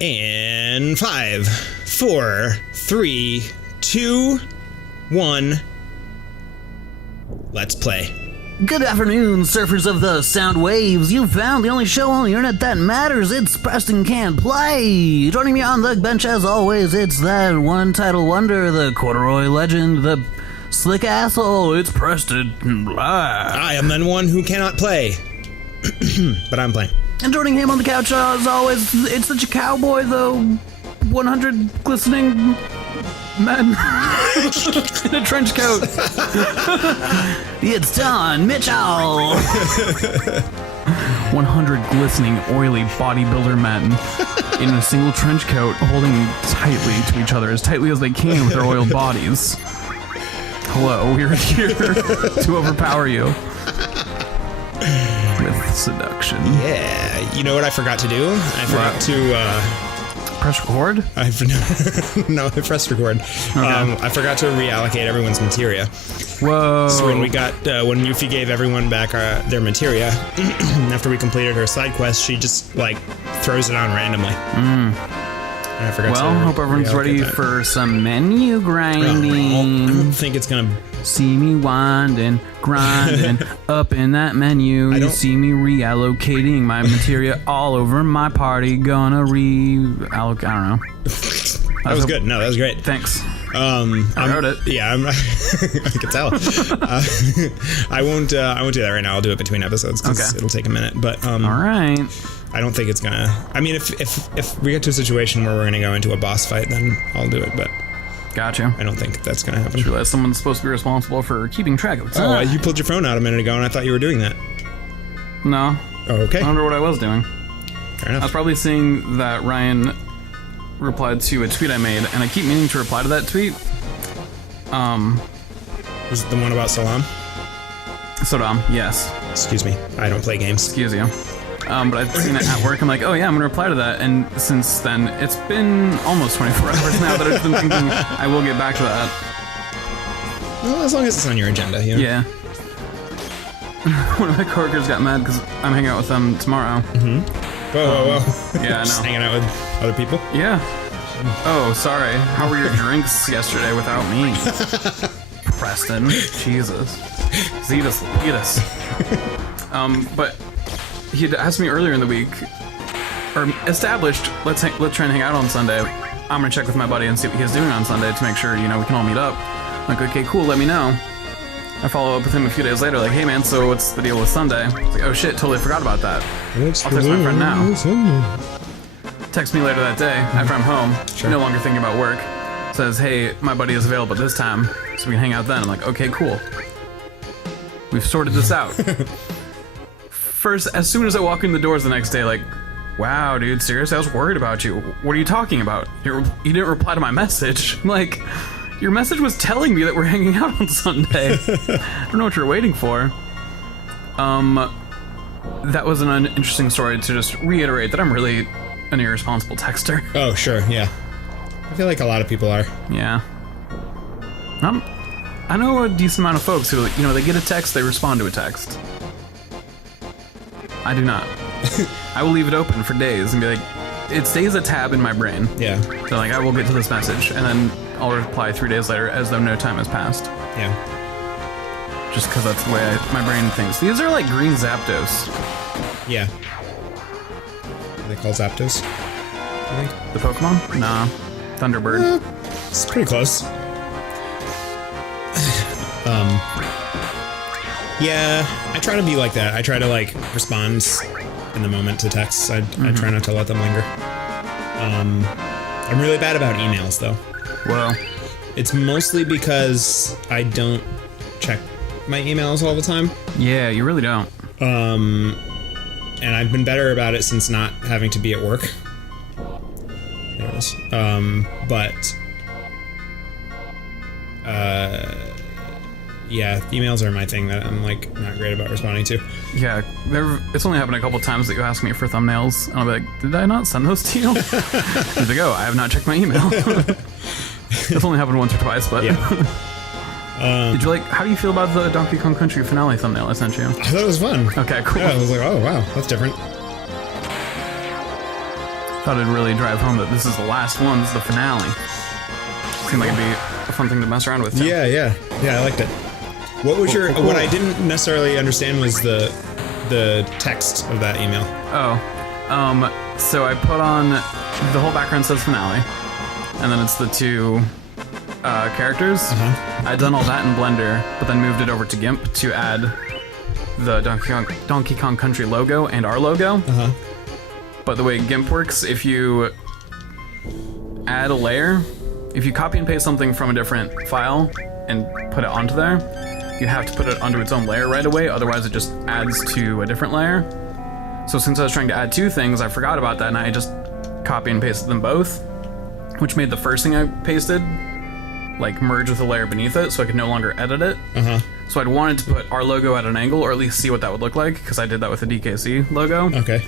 And 5, 4, 3, 2, 1. Let's play. Good afternoon, surfers of the sound waves. You found the only show on the internet that matters. It's Preston Can't Play. Joining me on the bench, as always, it's that one title wonder, the corduroy legend, the slick asshole. It's Preston Blah. I am the one who cannot play, but I'm playing. And joining him on the couch, as always, it's the cowboy, the 100 glistening men in a trench coat. It's Taun Mitchell. 100 glistening, oily bodybuilder men in a single trench coat, holding tightly to each other, as tightly as they can with their oiled bodies. Hello, we're here to overpower you. With seduction. Yeah. You know what I forgot to do? I forgot to... press record? No, I pressed record. Okay. I forgot to reallocate everyone's materia. Whoa. So when we got... when Yuffie gave everyone back their materia, after we completed her side quest, she just, like, throws it on randomly. And I forgot to hope everyone's ready for some menu grinding. I don't think it's gonna... See me winding, grinding up in that menu. You see me reallocating my materia all over my party. Gonna reallocate. I don't know. That was good. No, that was great. Thanks. I wrote it. Yeah, I can tell. I won't do that right now. I'll do it between episodes because it'll take a minute. But all right. I don't think it's gonna. I mean, if we get to a situation where we're gonna go into a boss fight, then I'll do it. But gotcha. I don't think that's gonna happen. I just realized someone's supposed to be responsible for keeping track of it. Oh, you pulled your phone out a minute ago, and I thought you were doing that. No. Oh, okay. I wonder what I was doing. Fair enough. I was probably seeing that Ryan replied to a tweet I made, and I keep meaning to reply to that tweet. Was it the one about Salam? Saddam, yes. Excuse me. I don't play games. Excuse you. But I've seen it at work. I'm like, oh yeah, I'm gonna reply to that. And since then, it's been almost 24 hours now that I've been thinking I will get back to that. Well, as long as it's on your agenda, you know? Yeah. One of my coworkers got mad because I'm hanging out with them tomorrow. Mm-hmm. Whoa. Yeah, I know. Just hanging out with other people? Yeah. Oh, sorry. How were your drinks yesterday without me? Preston. Jesus. Zetus. But he had asked me earlier in the week, or established, let's try and hang out on Sunday. I'm gonna check with my buddy and see what he's doing on Sunday to make sure, we can all meet up. I'm like, okay, cool, let me know. I follow up with him a few days later, like, hey man, so what's the deal with Sunday? I was like, oh shit, totally forgot about that. I'll text my friend now. Text me later that day, after I'm home, no longer thinking about work. Says, hey, my buddy is available at this time, so we can hang out then. I'm like, okay, cool. We've sorted this out. First, as soon as I walk in the doors the next day, like, wow, dude, seriously, I was worried about you. What are you talking about? You didn't reply to my message. I'm like, your message was telling me that we're hanging out on Sunday. I don't know what you're waiting for. That was an interesting story to just reiterate that I'm really an irresponsible texter. Oh, sure, yeah. I feel like a lot of people are. Yeah. I know a decent amount of folks who, they get a text, they respond to a text. I do not. I will leave it open for days and be like, it stays a tab in my brain. Yeah. So like, I will get to this message, and then I'll reply 3 days later as though no time has passed. Yeah. Just because that's the way my brain thinks. These are like green Zapdos. Yeah. Are they called Zapdos? I think. The Pokemon? Nah. Thunderbird. It's pretty close. Yeah, I try to be like that. I try to like respond in the moment to texts. I try not to let them linger. I'm really bad about emails though. Well, it's mostly because I don't check my emails all the time. Yeah, you really don't. And I've been better about it since not having to be at work. There it is. Yeah, emails are my thing that I'm like not great about responding to. Yeah, it's only happened a couple times that you ask me for thumbnails, and I'll be like, did I not send those to you? He's like, oh, I have not checked my email. It's only happened once or twice, but... Yeah. Did you how do you feel about the Donkey Kong Country finale thumbnail I sent you? I thought it was fun. Okay, cool. Yeah, I was like, oh, wow, that's different. thought it'd really drive home that this is the last one, this is the finale. Seemed like it'd be a fun thing to mess around with, too. Yeah, I liked it. What was your... Cool. What I didn't necessarily understand was the text of that email. So I put on... The whole background says finale, and then it's the two characters. I'd done all that in Blender, but then moved it over to GIMP to add the Donkey Kong Country logo and our logo. But the way GIMP works, if you add a layer, if you copy and paste something from a different file and put it onto there, you have to put it onto its own layer right away, otherwise it just adds to a different layer. So since I was trying to add two things, I forgot about that, and I just copy and pasted them both, which made the first thing I pasted like merge with the layer beneath it, so I could no longer edit it. So I'd wanted to put our logo at an angle, or at least see what that would look like, because I did that with the DKC logo. Okay.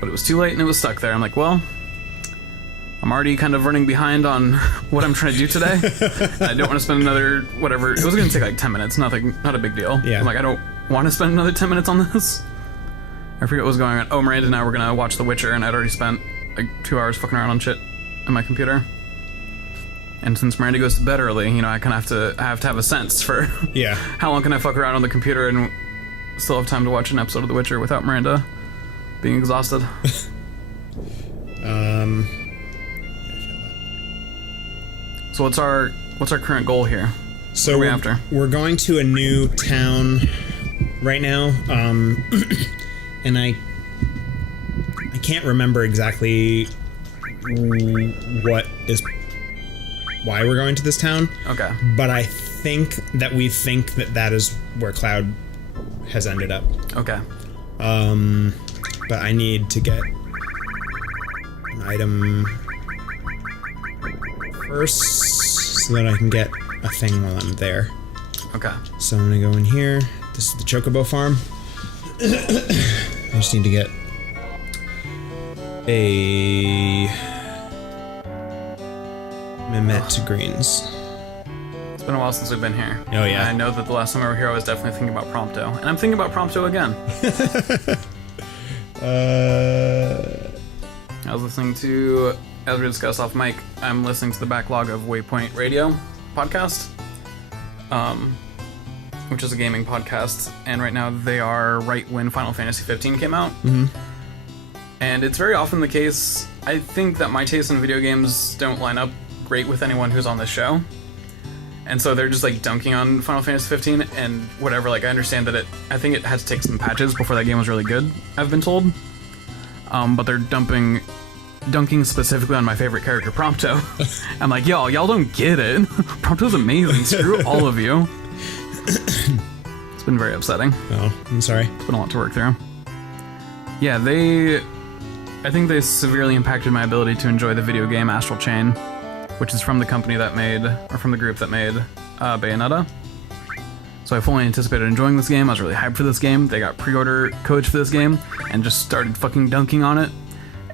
But it was too late and it was stuck there. I'm like, well, I'm already kind of running behind on what I'm trying to do today. And I don't want to spend another, whatever, it was going to take like 10 minutes, not a big deal. Yeah. I'm like, I don't want to spend another 10 minutes on this. I forget what was going on. Oh, Miranda and I were going to watch The Witcher, and I'd already spent like 2 hours fucking around on shit on my computer. And since Miranda goes to bed early, you know, I kind of have to have a sense for how long can I fuck around on the computer and still have time to watch an episode of The Witcher without Miranda being exhausted. So what's our current goal here? So we're going to a new town right now, and I can't remember exactly why we're going to this town. Okay. But I think that that is where Cloud has ended up. Okay. But I need to get an item first so that I can get a thing while I'm there. Okay. So I'm gonna go in here. This is the Chocobo farm. I just need to get a Mehmet greens. It's been a while since we've been here. Oh yeah. And I know that the last time I were here I was definitely thinking about Prompto. And I'm thinking about Prompto again. I was listening to, as we discussed off mic, I'm listening to the backlog of Waypoint Radio podcast, which is a gaming podcast, and right now they are right when Final Fantasy 15 came out. And it's very often the case, I think that my tastes in video games don't line up great with anyone who's on this show. And so they're just like dunking on Final Fantasy 15 and whatever, like I understand that I think it had to take some patches before that game was really good, I've been told. But they're dunking specifically on my favorite character, Prompto. I'm like, y'all don't get it. Prompto's amazing. Screw all of you. It's been very upsetting. Oh, I'm sorry. It's been a lot to work through. Yeah, I think they severely impacted my ability to enjoy the video game Astral Chain, which is from the company that made, or from the group that made Bayonetta. So I fully anticipated enjoying this game. I was really hyped for this game. They got pre-order codes for this game and just started fucking dunking on it.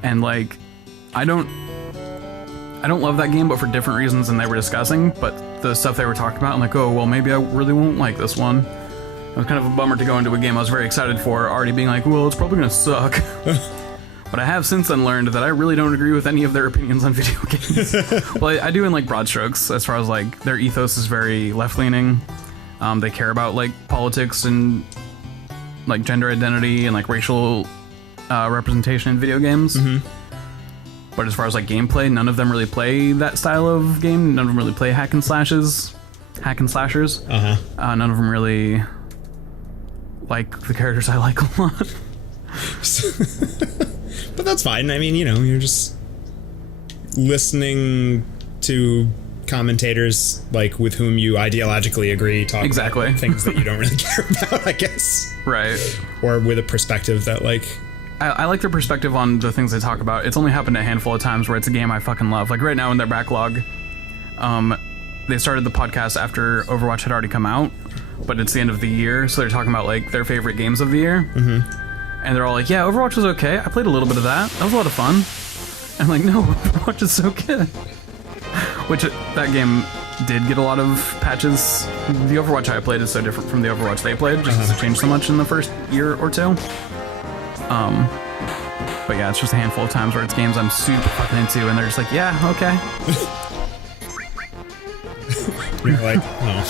And like, I don't love that game, but for different reasons than they were discussing. But the stuff they were talking about, I'm like, oh, well, maybe I really won't like this one. It was kind of a bummer to go into a game I was very excited for, already being like, well, it's probably gonna suck. But I have since then learned that I really don't agree with any of their opinions on video games. Well, I do in like broad strokes, as far as like their ethos is very left-leaning. They care about like politics and like gender identity and like racial representation in video games. But as far as like gameplay, none of them really play that style of game. None of them really play hack and slashers. None of them really like the characters I like a lot. But that's fine. I mean, you know, you're just listening to commentators like with whom you ideologically agree talk about things that you don't really care about, I guess. Right. Or with a perspective that like I like their perspective on the things they talk about. It's only happened a handful of times where it's a game I fucking love. Like right now in their backlog, they started the podcast after Overwatch had already come out, but it's the end of the year, so they're talking about like their favorite games of the year. And they're all like, yeah, Overwatch was okay. I played a little bit of that. That was a lot of fun. And I'm like, no, Overwatch is so good. Which, that game did get a lot of patches. The Overwatch I played is so different from the Overwatch they played, just because it changed so much in the first year or two. But yeah, it's just a handful of times where it's games I'm super fucking into, and they're just like, yeah, okay. You're like, oh.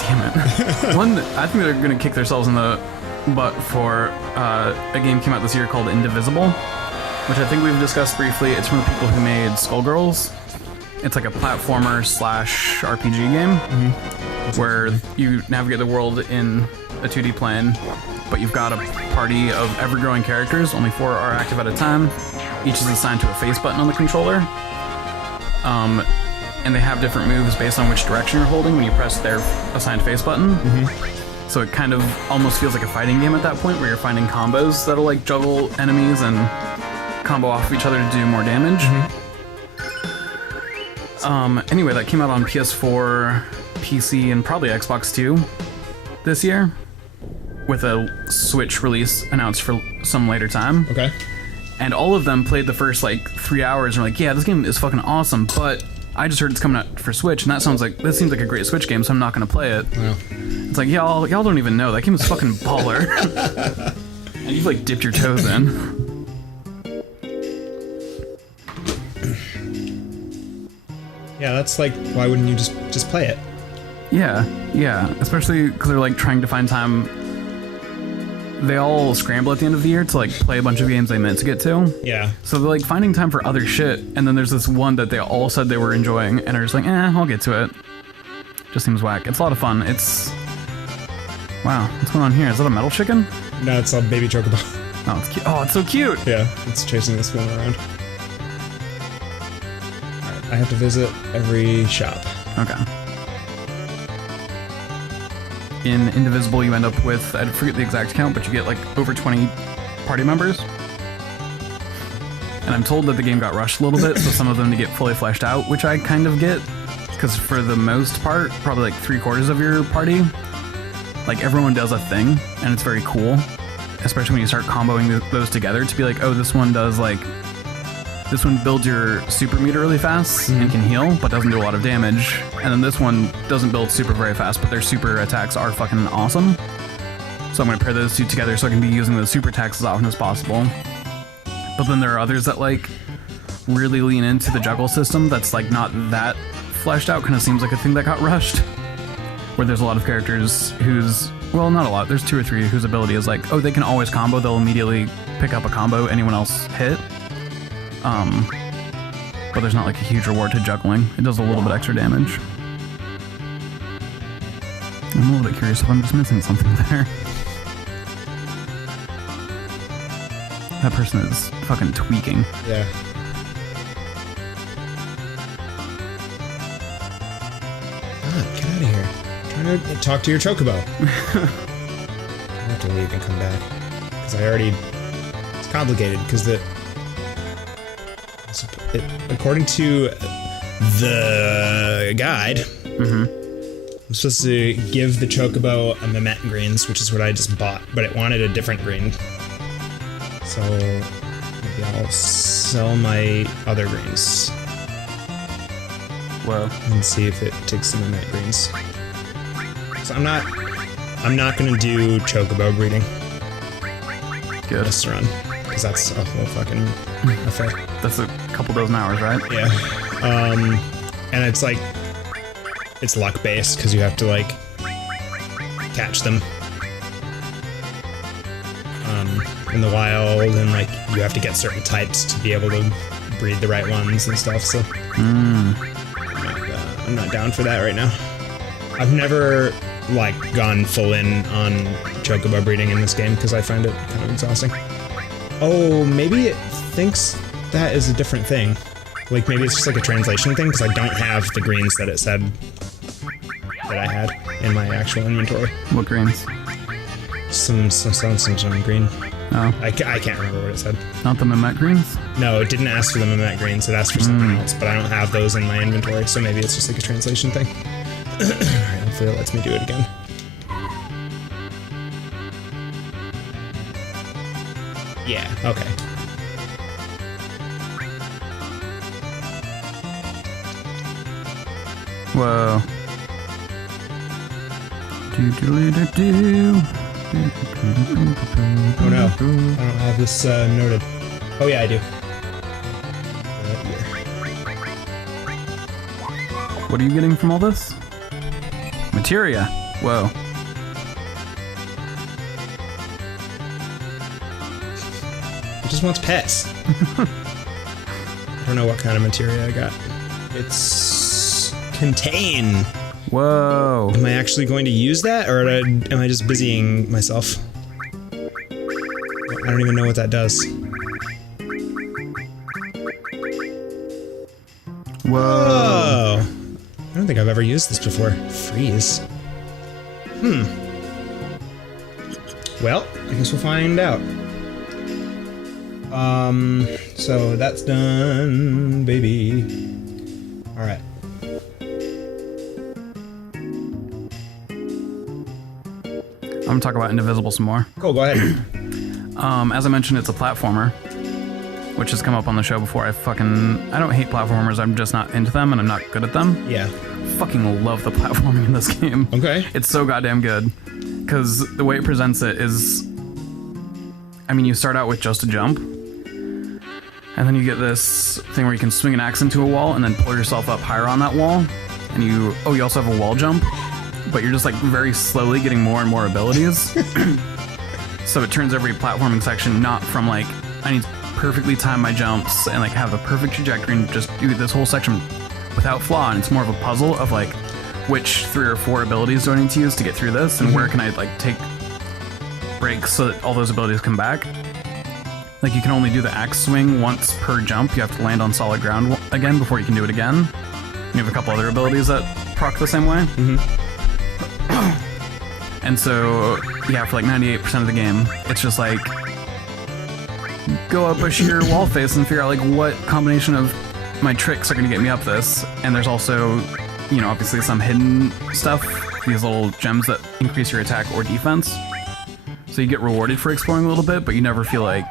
Damn it. One, I think they're gonna kick themselves in the butt for a game came out this year called Indivisible, which I think we've discussed briefly. It's from the people who made Skullgirls. It's like a platformer / RPG game where you navigate the world in a 2D plane, but you've got a party of ever-growing characters. Only 4 are active at a time. Each is assigned to a face button on the controller. And they have different moves based on which direction you're holding when you press their assigned face button. So it kind of almost feels like a fighting game at that point, where you're finding combos that'll like juggle enemies and combo off of each other to do more damage. Anyway, that came out on PS4, PC, and probably Xbox 2 this year, with a Switch release announced for some later time. Okay. And all of them played the first like 3 hours and were like, yeah, this game is fucking awesome, but I just heard it's coming out for Switch, and that seems like a great Switch game, so I'm not gonna play it. Well. It's like, y'all don't even know. That game is fucking baller. And you've like dipped your toes in. Yeah, that's like, why wouldn't you just play it? Yeah. Especially because they're like trying to find time. They all scramble at the end of the year to like play a bunch of games they meant to get to. Yeah. So they're like finding time for other shit, and then there's this one that they all said they were enjoying, and are just like, I'll get to it. Just seems whack. It's a lot of fun. Wow, what's going on here? Is that a metal chicken? No, it's a baby chocobo. Oh, it's cute. Oh, it's so cute. Yeah, it's chasing this one around. Alright, I have to visit every shop. Okay. In Indivisible, you end up with, I forget the exact count, but you get like over 20 party members. And I'm told that the game got rushed a little bit, so some of them to get fully fleshed out, which I kind of get. Because for the most part, probably like 3/4 of your party, like everyone does a thing, and it's very cool. Especially when you start comboing those together to be like, oh, this one does like, this one builds your super meter really fast and can heal, but doesn't do a lot of damage. And then this one doesn't build super very fast, but their super attacks are fucking awesome. So I'm gonna pair those two together so I can be using those super attacks as often as possible. But then there are others that like really lean into the juggle system that's like not that fleshed out, kind of seems like a thing that got rushed. Where there's a lot of characters whose, well, not a lot, there's 2 or 3 whose ability is like, oh, they can always combo, they'll immediately pick up a combo anyone else hit. But there's not like a huge reward to juggling. It does a little bit extra damage. I'm a little bit curious if I'm just missing something there. That person is fucking tweaking. Yeah. Get out of here. I'm trying to talk to your chocobo. I have to leave and come back. Because it's complicated, because according to the guide, I'm supposed to give the chocobo a Mehmet greens, which is what I just bought, but it wanted a different green. So maybe I'll sell my other greens. Whoa. And see if it takes the Mehmet greens. So I'm not gonna do chocobo breeding. Good. This run, because that's a whole fucking affair. That's a couple dozen hours, right? Yeah. And it's like, it's luck based, because you have to like catch them in the wild, and like you have to get certain types to be able to breed the right ones and stuff. So I'm not down for that right now. I've never like gone full in on chocobo breeding in this game because I find it kind of exhausting. Oh, maybe it thinks that is a different thing. Like maybe it's just like a translation thing because I don't have the greens that it said that I had in my actual inventory. What greens? Some green. Oh. I can't remember what it said. Not the Mehmet greens? No, it didn't ask for the Mehmet greens. It asked for something else, but I don't have those in my inventory, so maybe it's just like a translation thing. Alright, hopefully it lets me do it again. Yeah, okay. Whoa. Do. Oh no, I don't have this noted. Oh yeah, I do. What are you getting from all this? Materia. Whoa. It just wants pets. I don't know what kind of materia I got. It's contain. Whoa. Am I actually going to use that, or am I just busying myself? I don't even know what that does. Whoa. I don't think I've ever used this before. Freeze. Well, I guess we'll find out. So that's done, baby. Alright. I'm gonna talk about Indivisible some more. Cool, go ahead. As I mentioned, it's a platformer, which has come up on the show before. I don't hate platformers, I'm just not into them, and I'm not good at them. Yeah. Fucking love the platforming in this game. Okay. It's so goddamn good. Because the way it presents it is... I mean, you start out with just a jump, and then you get this thing where you can swing an axe into a wall and then pull yourself up higher on that wall. And you also have a wall jump, but you're just like very slowly getting more and more abilities. So it turns every platforming section not from like, I need to perfectly time my jumps and like have the perfect trajectory and just do this whole section without flaw. And it's more of a puzzle of like, which 3 or 4 abilities do I need to use to get through this, and where can I like take breaks so that all those abilities come back. Like you can only do the axe swing once per jump. You have to land on solid ground again before you can do it again. You have a couple other abilities that proc the same way. And so, yeah, for like 98% of the game, it's just like go up a sheer wall face and figure out like what combination of my tricks are going to get me up this. And there's also, you know, obviously some hidden stuff, these little gems that increase your attack or defense. So you get rewarded for exploring a little bit, but you never feel like,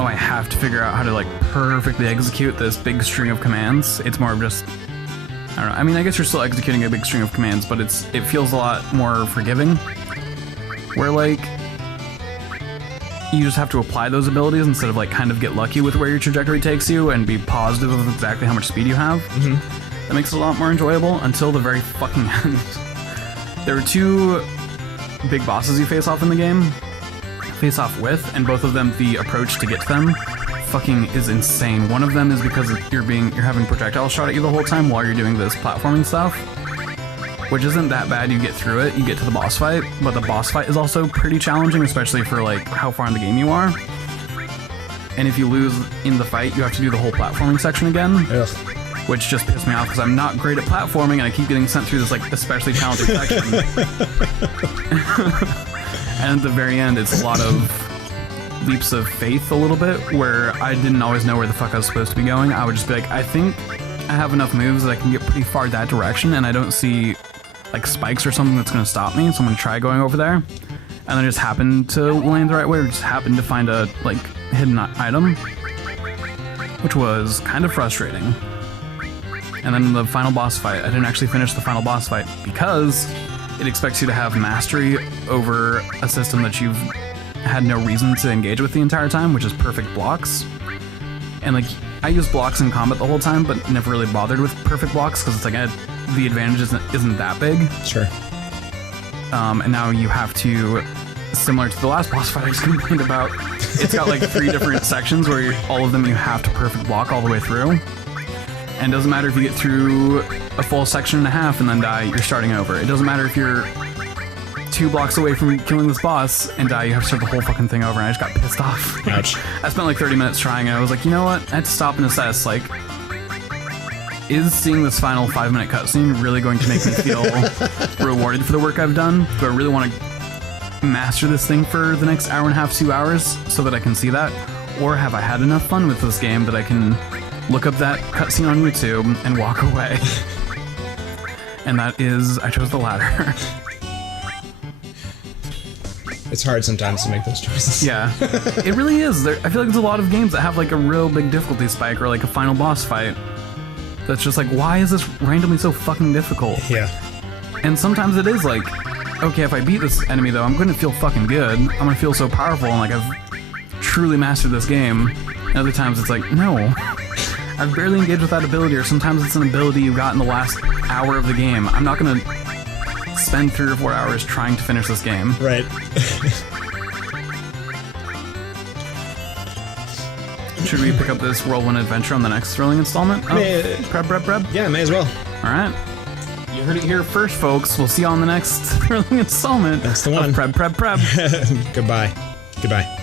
oh, I have to figure out how to like perfectly execute this big string of commands. It's more of just, I don't know. I mean, I guess you're still executing a big string of commands, but it feels a lot more forgiving. Where like, you just have to apply those abilities instead of like kind of get lucky with where your trajectory takes you and be positive of exactly how much speed you have. That makes it a lot more enjoyable until the very fucking end. There are 2 big bosses you face off with, and both of them, the approach to get to them fucking is insane. One of them is because you're having projectiles shot at you the whole time while you're doing this platforming stuff, which isn't that bad. You get through it, you get to the boss fight, but the boss fight is also pretty challenging, especially for like how far in the game you are. And if you lose in the fight, you have to do the whole platforming section again. Ugh. Which just pissed me off because I'm not great at platforming and I keep getting sent through this like especially challenging section. And at the very end, it's a lot of leaps of faith a little bit, where I didn't always know where the fuck I was supposed to be going. I would just be like, I think I have enough moves that I can get pretty far that direction, and I don't see like spikes or something that's going to stop me, so I'm going to try going over there. And then I just happened to land the right way, or just happened to find a like hidden item, which was kind of frustrating. And then the final boss fight, I didn't actually finish the final boss fight because it expects you to have mastery over a system that you've had no reason to engage with the entire time, which is perfect blocks. And like, I use blocks in combat the whole time, but never really bothered with perfect blocks because it's like the advantage isn't that big. Sure. And now you have to, similar to the last boss fight I just complained about, it's got like 3 different sections where all of them you have to perfect block all the way through. And it doesn't matter if you get through a full section and a half and then die, you're starting over. It doesn't matter if you're 2 blocks away from killing this boss and die, you have to start the whole fucking thing over, and I just got pissed off. Ouch. I spent like 30 minutes trying, and I was like, you know what? I had to stop and assess, like, is seeing this final 5-minute cutscene really going to make me feel rewarded for the work I've done? Do I really want to master this thing for the next hour and a half, 2 hours, so that I can see that? Or have I had enough fun with this game that I can look up that cutscene on YouTube and walk away? And that is, I chose the latter. It's hard sometimes to make those choices. Yeah, it really is. I feel like there's a lot of games that have like a real big difficulty spike or like a final boss fight that's just like, why is this randomly so fucking difficult? Yeah. And sometimes it is like, okay, if I beat this enemy though, I'm going to feel fucking good. I'm going to feel so powerful, and like I've truly mastered this game. And other times it's like, no. I've barely engaged with that ability, or sometimes it's an ability you got in the last hour of the game. I'm not gonna spend 3 or 4 hours trying to finish this game. Right. Should we pick up this whirlwind adventure on the next thrilling installment? Prep. Yeah, may as well. Alright. You heard it here first, folks. We'll see you on the next thrilling installment. That's the one. Of Prep. Goodbye. Goodbye.